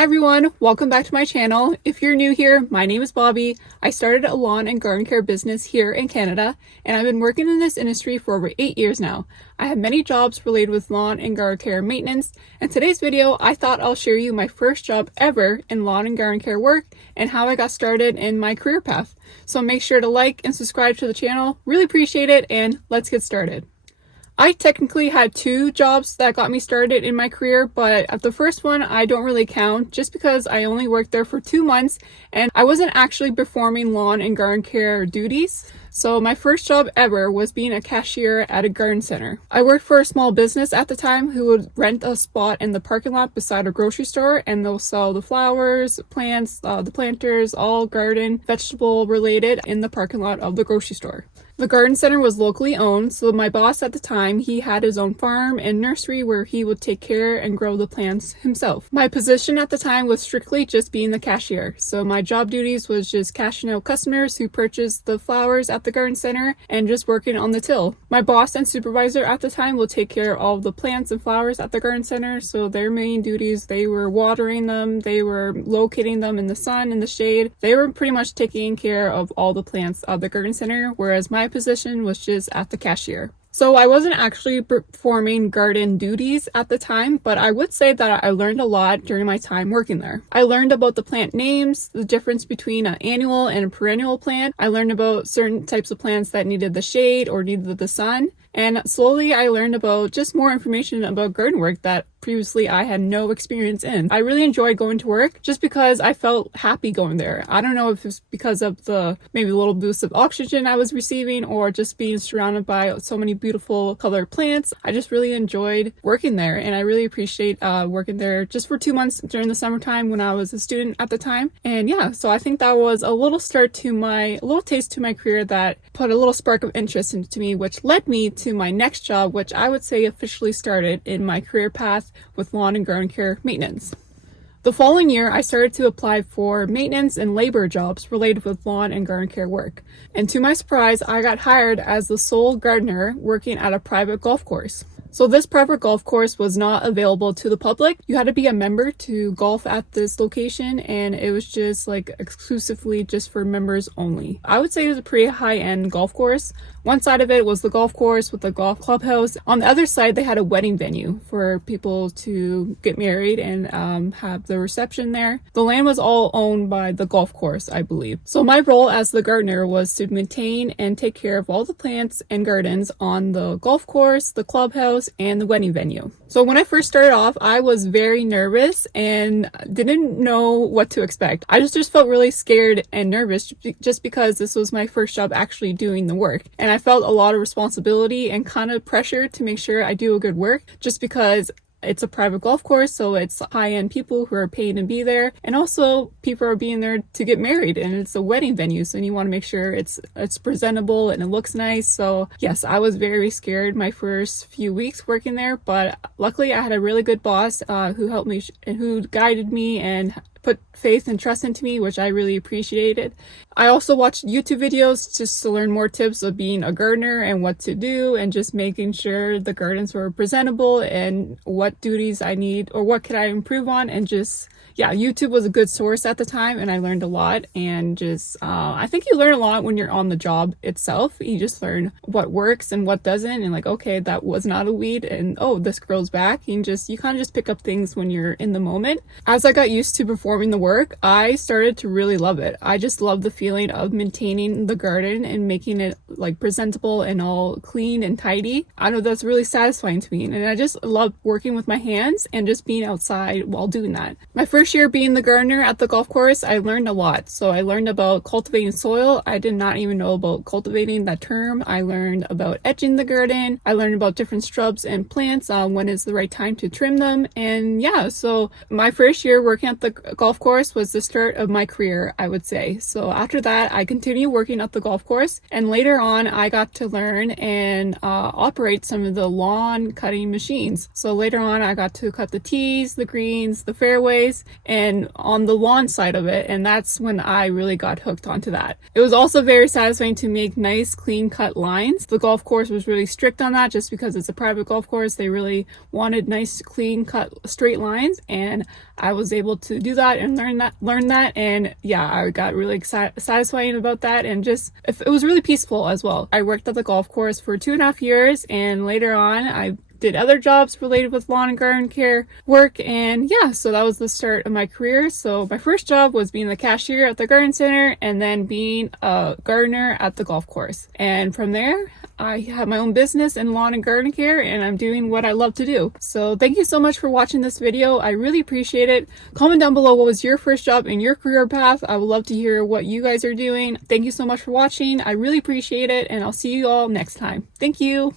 Hi everyone, welcome back to my channel. If you're new here, my name is Bobby. I started a lawn and garden care business here in Canada, and I've been working in this industry for over 8 years now. I have many jobs related with lawn and garden care maintenance, and today's video I thought I'll share you my first job ever in lawn and garden care work and how I got started in my career path. So make sure to like and subscribe to the channel, really appreciate it, and let's get started. I technically had 2 jobs that got me started in my career, but at the first one I don't really count just because I only worked there for 2 months and I wasn't actually performing lawn and garden care duties. So my first job ever was being a cashier at a garden center. I worked for a small business at the time who would rent a spot in the parking lot beside a grocery store, and they'll sell the flowers, plants, the planters, all garden, vegetable related in the parking lot of the grocery store. The garden center was locally owned, so my boss at the time, he had his own farm and nursery where he would take care and grow the plants himself. My position at the time was strictly just being the cashier, so my job duties was just cashing out customers who purchased the flowers at the garden center and just working on the till. My boss and supervisor at the time will take care of all the plants and flowers at the garden center, so their main duties, they were watering them, they were locating them in the sun, in the shade. They were pretty much taking care of all the plants of the garden center, whereas my position was just at the cashier. So I wasn't actually performing garden duties at the time, but I would say that I learned a lot during my time working there. I learned about the plant names, the difference between an annual and a perennial plant. I learned about certain types of plants that needed the shade or needed the sun. And slowly I learned about just more information about garden work that previously I had no experience in. I really enjoyed going to work just because I felt happy going there. I don't know if it's because of the maybe a little boost of oxygen I was receiving or just being surrounded by so many beautiful colored plants. I just really enjoyed working there, and I really appreciate working there just for 2 months during the summertime when I was a student at the time. And yeah, so I think that was a little taste to my career that put a little spark of interest into me, which led me to my next job, which I would say officially started in my career path with lawn and garden care maintenance. The following year, I started to apply for maintenance and labor jobs related with lawn and garden care work. And to my surprise, I got hired as the sole gardener working at a private golf course. So this private golf course was not available to the public. You had to be a member to golf at this location, and it was just like exclusively just for members only. I would say it was a pretty high-end golf course. One side of it was the golf course with the golf clubhouse. On the other side, they had a wedding venue for people to get married and have the reception there. The land was all owned by the golf course, I believe. So my role as the gardener was to maintain and take care of all the plants and gardens on the golf course, the clubhouse, and the wedding venue. So when I first started off, I was very nervous and didn't know what to expect. I just felt really scared and nervous just because this was my first job actually doing the work. And I felt a lot of responsibility and kind of pressure to make sure I do a good work just because it's a private golf course, so it's high-end people who are paid to be there, and also people are being there to get married, and it's a wedding venue, so you want to make sure it's presentable and it looks nice. So yes, I was very scared my first few weeks working there, but luckily I had a really good boss who helped me and who guided me and put faith and trust into me, which I really appreciated. I also watched YouTube videos just to learn more tips of being a gardener and what to do and just making sure the gardens were presentable and what duties I need or what could I improve on, and just yeah, YouTube was a good source at the time, and I learned a lot. And just I think you learn a lot when you're on the job itself. You just learn what works and what doesn't, and like, okay, that was not a weed, and oh, this grows back. And you kind of just pick up things when you're in the moment. As I got used to performing the work, I started to really love it. I just love the feeling of maintaining the garden and making it like presentable and all clean and tidy. I know that's really satisfying to me, and I just love working with my hands and just being outside while doing that. My first year being the gardener at the golf course, I learned a lot. So I learned about cultivating soil. I did not even know about cultivating, that term. I learned about edging the garden. I learned about different shrubs and plants, when is the right time to trim them. And yeah, so my first year working at the golf course was the start of my career, I would say. So after that, I continued working at the golf course, and later on, I got to learn and operate some of the lawn cutting machines. So later on, I got to cut the tees, the greens, the fairways, and on the lawn side of it, and that's when I really got hooked onto that. It was also very satisfying to make nice, clean cut lines. The golf course was really strict on that just because it's a private golf course. They really wanted nice, clean cut straight lines, and I was able to do that and learn that, and yeah, I got really satisfying about that, and just it was really peaceful as well. I worked at the golf course for 2.5 years, and later on I did other jobs related with lawn and garden care work, and yeah, so that was the start of my career. So my first job was being the cashier at the garden center, and then being a gardener at the golf course, and from there I have my own business in lawn and garden care, and I'm doing what I love to do. So thank you so much for watching this video. I really appreciate it. Comment down below what was your first job in your career path. I would love to hear what you guys are doing. Thank you so much for watching. I really appreciate it, and I'll see you all next time. Thank you.